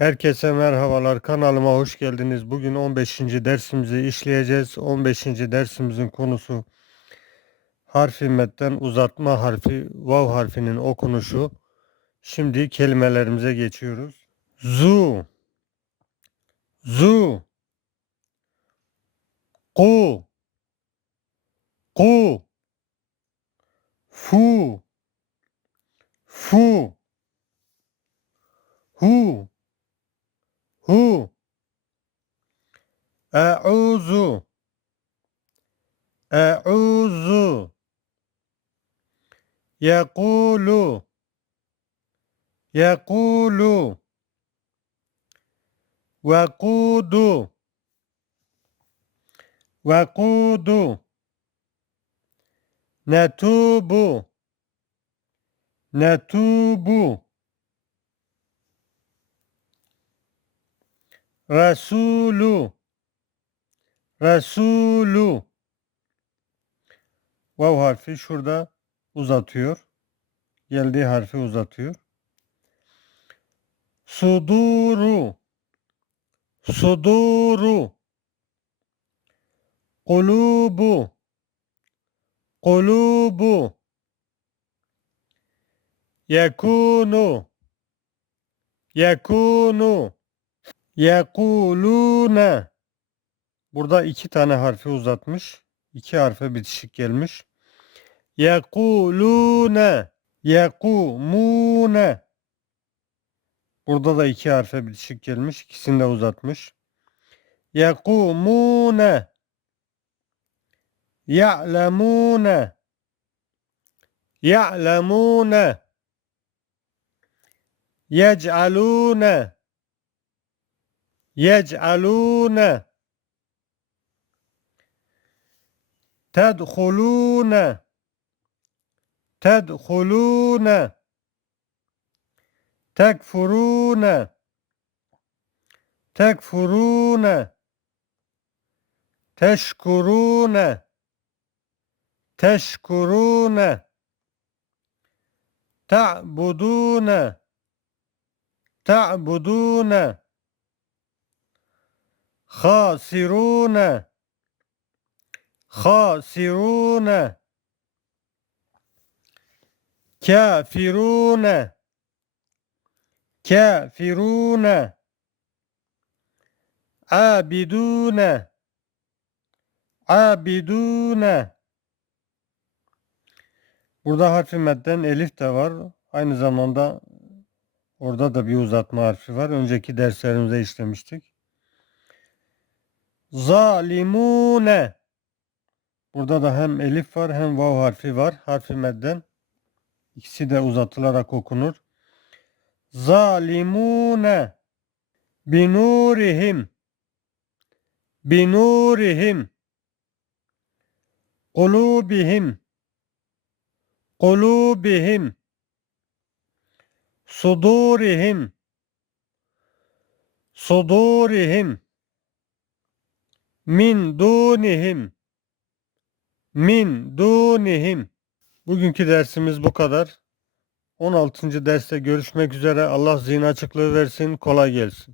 Herkese merhabalar kanalıma hoş geldiniz. Bugün 15. dersimizi işleyeceğiz. 15. dersimizin konusu harfi metten uzatma harfi vav harfinin okunuşu. Şimdi kelimelerimize geçiyoruz. Zu Zu Ku Ku Fu Fu Hu Hu. E'uzu. E'uzu. Yekulu. Yekulu. Vekudu. Vekudu. Netubu. Netubu Resulü Resulü Vav harfi şurada uzatıyor. Geldiği harfi uzatıyor. Suduru. Suduru. Kulubu. Kulubu. Yekunu Yekunu Yekulune Burada iki tane harfi uzatmış. İki harfe bitişik gelmiş. Yekulune Yekumune Burada da iki harfe bitişik gelmiş. İkisini de uzatmış. Yekumune Ya'lemune Ya'lemune Yec'alune Yec'alune Tedhulune Tedhulune Tekfurune Tekfurune Teşkurune Teşkurune Ta'budune Ta'budune Khasirune Khasirune Kafirune Kafirune Abidune Abidune Burada harfi medden elif de var. Aynı zamanda orada da bir uzatma harfi var. Önceki derslerimizde işlemiştik. Zalimune. Burada da hem elif var hem vav harfi var. Harfi medden. İkisi de uzatılarak okunur. Zalimune. Binurihim. Binurihim. Kulubihim. Kulubihim. Sudurihim. Sudurihim min dunihim min dunihim Bugünkü dersimiz bu kadar. 16. derste görüşmek üzere. Allah zihin açıklığı versin. Kolay gelsin.